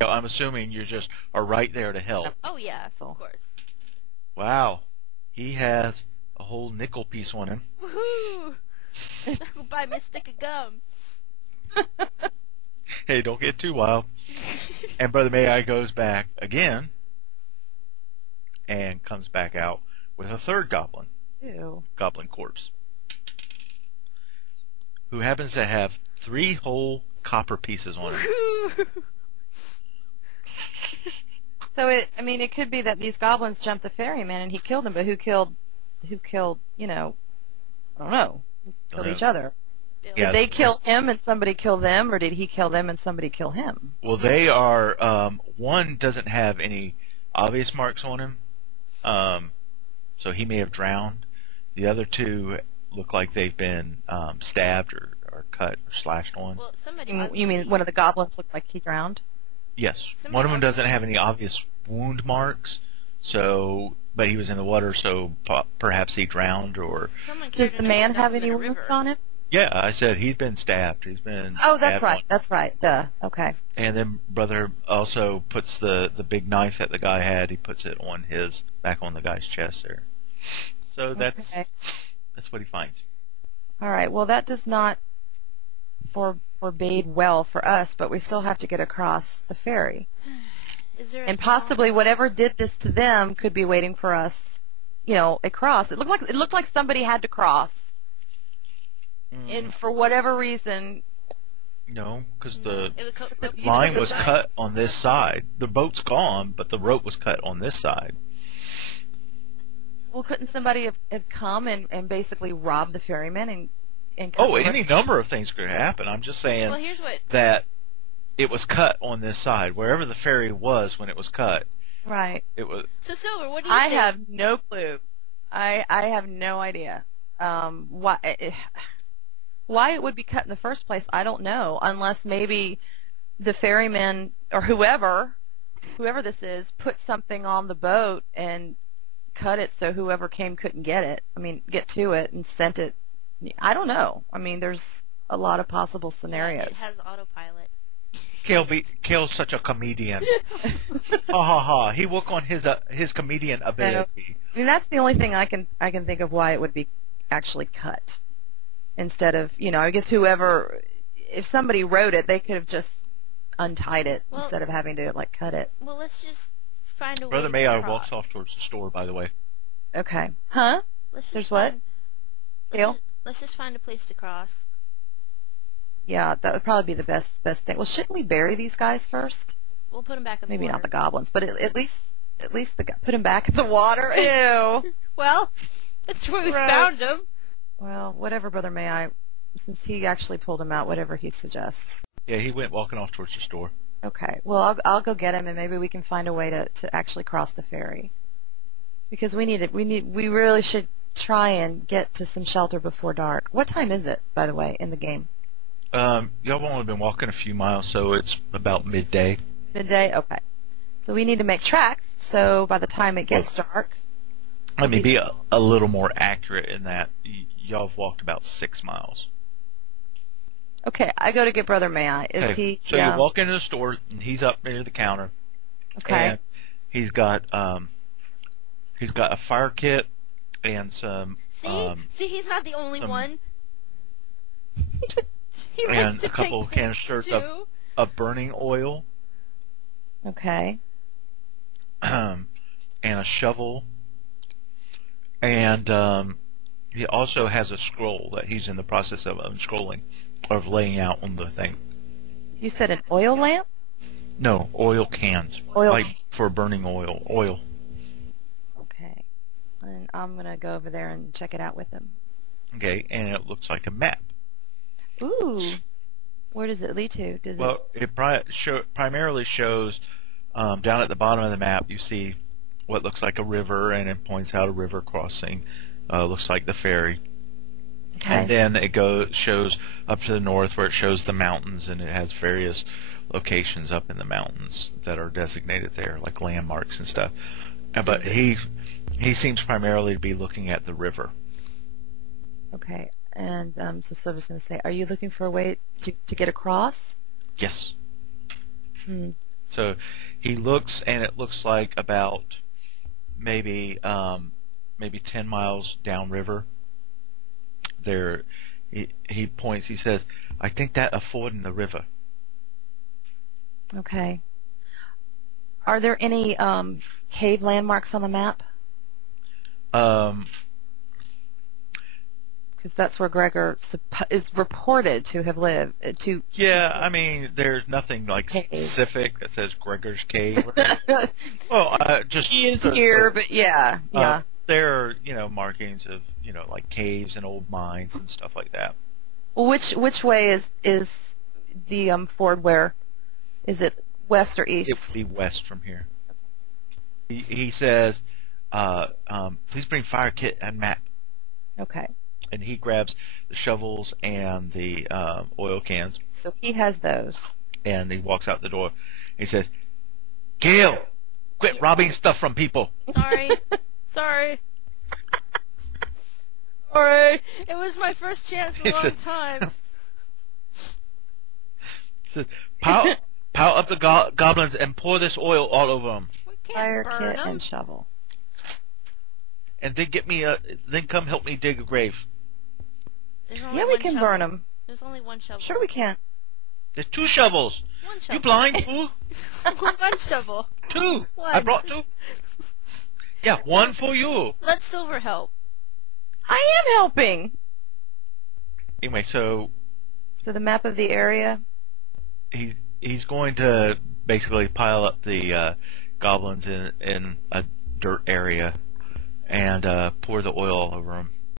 I'm assuming you just are right there to help. Oh yeah, So. of course. Wow. He has a whole nickel piece on him. Woohoo! I could buy me a stick of gum. Hey, don't get too wild. And Brother May goes back again and comes back out with a third goblin. Ew. Goblin corpse. Who happens to have 3 whole copper pieces on him. Woohoo! So it could be that these goblins jumped the ferryman and he killed him, but who killed, I don't know, who killed each other? Yeah. Did they kill him and somebody kill them, or did he kill them and somebody kill him? Well, they are, one doesn't have any obvious marks on him, so he may have drowned. The other 2 look like they've been stabbed or cut or slashed on. Well, somebody. You mean one of the goblins looked like he drowned? Yes. Somebody One of them doesn't obviously- have any obvious wound marks, but he was in the water, so perhaps he drowned or... Someone Does carried the him man and dumped have him any in a wounds river. on him? Yeah, I said he's been stabbed. He's been Oh, that's stabbed right. on- That's right. Duh. Okay. And then Brother also puts the big knife that the guy had, he puts it back on the guy's chest there. So that's what he finds. All right. Well, that does not forbade well for us, but we still have to get across the ferry. Is there a And song? possibly whatever did this to them could be waiting for us, across. It looked like somebody had to cross. And for whatever reason, No, because It the was line was cut. cut on this side. The boat's gone, but the rope was cut on this side. well, couldn't somebody have come and basically robbed the ferryman and cut Oh, the rope? any number of things could happen. I'm just saying Well, here's what. that it was cut on this side. Wherever the ferry was when it was cut, Right. it was... So Silver, what do you I think? have no clue. I have no idea. Why it would be cut in the first place, I don't know, unless maybe the ferryman or whoever this is, put something on the boat and cut it so whoever came couldn't get to it and sent it. I don't know. There's a lot of possible It scenarios. has autopilot. Kale's such a comedian. Ha ha ha. He work on his comedian ability. That's the only thing I can think of why it would be actually cut. Instead of, I guess if somebody wrote it, they could have just untied it Well- instead of having to, cut it. Well, let's just find a way Brother to Mayo cross. walks off towards the store, by the way. Okay. Huh? Let's just There's what? find- Dale? Let's just find a place to cross. Yeah, that would probably be the best thing. Well, shouldn't we bury these guys first? We'll put them back in the Maybe water. not the goblins, but at least put them back in the water. Ew. Well, that's where we Gross. found them. Well, whatever, Brother May, since he actually pulled him out, whatever he suggests. Yeah, he went walking off towards the store. Okay. Well, I'll go get him, and maybe we can find a way to actually cross the ferry. Because we really should try and get to some shelter before dark. What time is it, by the way, in the game? Y'all have only been walking a few miles, so it's about midday. Midday? Okay. So we need to make tracks, so by the time it gets dark... Let me be a little more accurate in that y'all have walked about 6 miles. Okay, I go to get Brother May. Is Okay, he... so yeah. you walk into the store, and he's up near the counter. Okay. And he's got a fire kit and some... See, he's not the only some- one. He and likes to a couple take of things, canisters too. of burning oil, Okay. and a shovel, and he also has a scroll that he's in the process of unscrolling, of laying out on the thing. You said an oil lamp? No, oil cans, Oil like cans. for burning oil. Okay. And I'm going to go over there and check it out with him. Okay, and it looks like a map. Ooh. Where does it lead to? Well, it primarily shows down at the bottom of the map. You see what looks like a river, and it points out a river crossing. Looks like the ferry. Okay. And then it shows up to the north where it shows the mountains, and it has various locations up in the mountains that are designated there, like landmarks and stuff. But he seems primarily to be looking at the river. Okay. And so Silver's going to say, are you looking for a way to get across? Yes. So he looks, and it looks like about maybe 10 miles downriver. There, he points. He says, "I think that a ford in the river." Okay. Are there any cave landmarks on the map? Um, Because that's where Gregor is reported to have lived. yeah, I mean, there's nothing like Cave. specific that says Gregor's Cave. Well, just He is here, but yeah. there are markings of like caves and old mines and stuff like that. Well, which way is the ford where? Is it west or It east? would be west from here. He says, "Please bring fire kit and map." Okay. And he grabs the shovels and the oil cans, So he has those. and he walks out the door. He says, "Gail, quit robbing stuff from people." Sorry. Sorry. Alright. It was my first chance in He a long says- time. He says, "Pile up the goblins and pour this oil all over them, We can't Fire burn kit them. and shovel. and then come help me dig a grave." There's only Yeah, we one can shovel. burn them. There's only one shovel. Sure we can. There's 2 shovels. One shovel. You blind fool? One shovel. 2. One. I brought 2. Yeah, 1 for you. Let Silver help. I am helping. Anyway, so So the map of the area. he's going to basically pile up the goblins in a dirt area and pour the oil all over them.